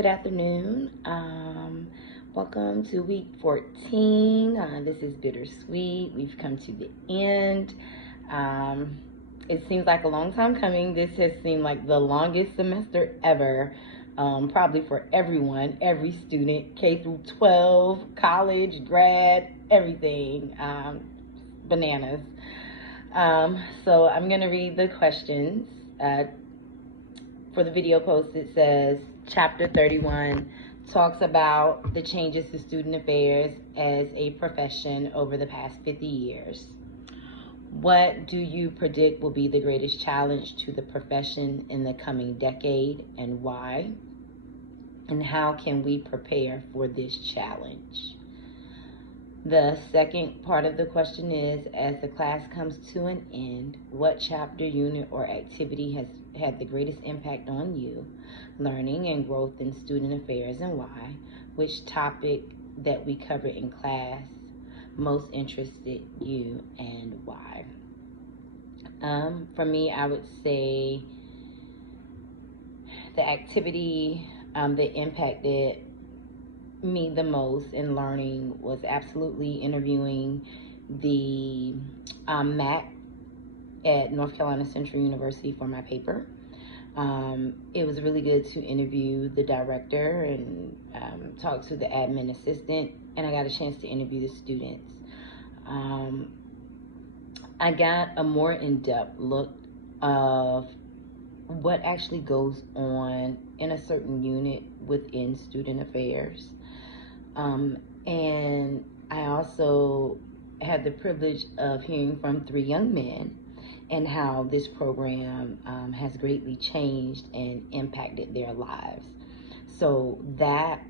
Good afternoon. Welcome to week 14. This is bittersweet. We've come to the end. It seems like a long time coming. This has seemed like the longest semester ever, probably for everyone, every student, K through 12, college, grad, everything. Bananas. So I'm going to read the questions. For the video post, it says chapter 31 talks about the changes to student affairs as a profession over the past 50 years. What do you predict will be the greatest challenge to the profession in the coming decade, and why? And how can we prepare for this challenge? The second part of the question is, as the class comes to an end, what chapter, unit, or activity has had the greatest impact on you, learning and growth in student affairs, and why? Which topic that we covered in class most interested you, and why? For me, I would say the activity that impacted me the most in learning was absolutely interviewing the MAC at North Carolina Central University for my paper. It was really good to interview the director and talk to the admin assistant, and I got a chance to interview the students. I got a more in-depth look of what actually goes on in a certain unit within student affairs. And I also had the privilege of hearing from 3 young men and how this program has greatly changed and impacted their lives. So that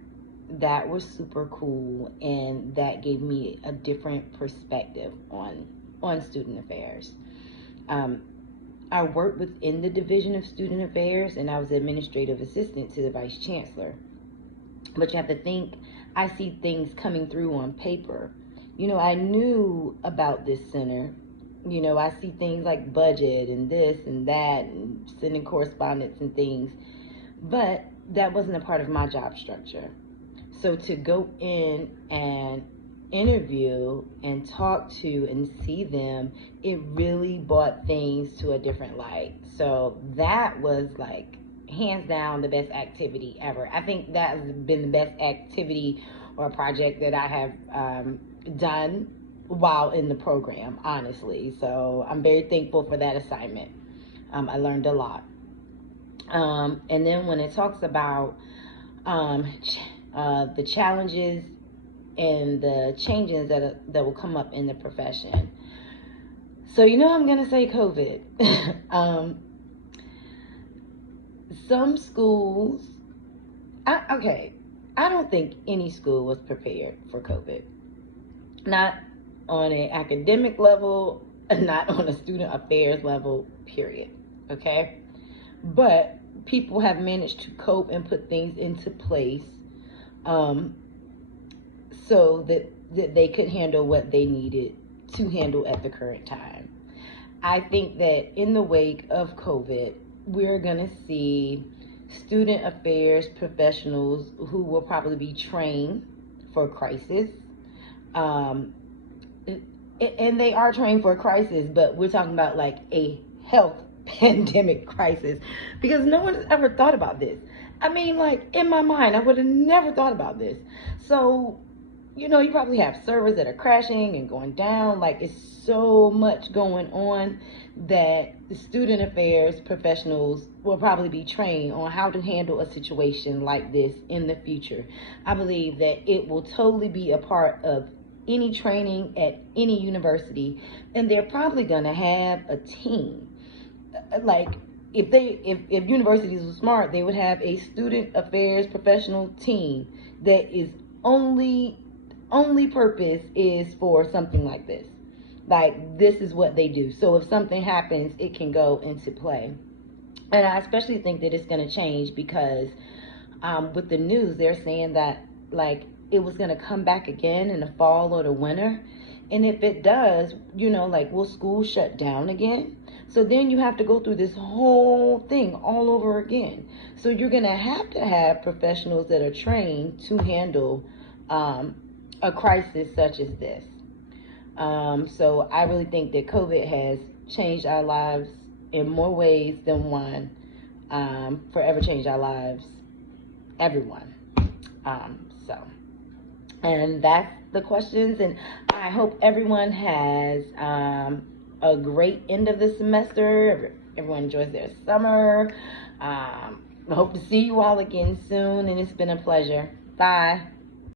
was super cool, and that gave me a different perspective on student affairs. I worked within the Division of Student Affairs, and I was administrative assistant to the Vice Chancellor. But you have to think, I see things coming through on paper. You know, I knew about this center. You know, I see things like budget and this and that and sending correspondence and things. But that wasn't a part of my job structure. So to go in and interview and talk to and see them, it really brought things to a different light. So that was like hands down the best activity ever. I think that has been the best activity or project that I have done while in the program, honestly. So I'm very thankful for that assignment. I learned a lot. And then when it talks about the challenges and the changes that will come up in the profession. So I'm going to say COVID. Some schools, I don't think any school was prepared for COVID. Not on an academic level, not on a student affairs level, period. Okay? But people have managed to cope and put things into place so that they could handle what they needed to handle at the current time. I think that in the wake of COVID, we're going to see student affairs professionals who will probably be trained for crisis. And they are trained for a crisis, but we're talking about like a health pandemic crisis, because no one has ever thought about this. I mean, like, in my mind, I would have never thought about this. So, you probably have servers that are crashing and going down. Like, it's so much going on that the student affairs professionals will probably be trained on how to handle a situation like this in the future. I believe that it will totally be a part of any training at any university, and they're probably going to have a team. Like, if universities were smart, they would have a student affairs professional team that is only purpose is for something like this. Like, this is what they do. So if something happens, it can go into play. And I especially think that it's going to change because with the news, they're saying that like it was going to come back again in the fall or the winter. And if it does, like, will school shut down again? So then you have to go through this whole thing all over again. So you're going to have professionals that are trained to handle a crisis such as this. So I really think that COVID has changed our lives in more ways than one. Forever changed our lives, everyone. So, and that's the questions, and I hope everyone has a great end of the semester. Everyone enjoys their summer. I hope to see you all again soon, and it's been a pleasure. Bye.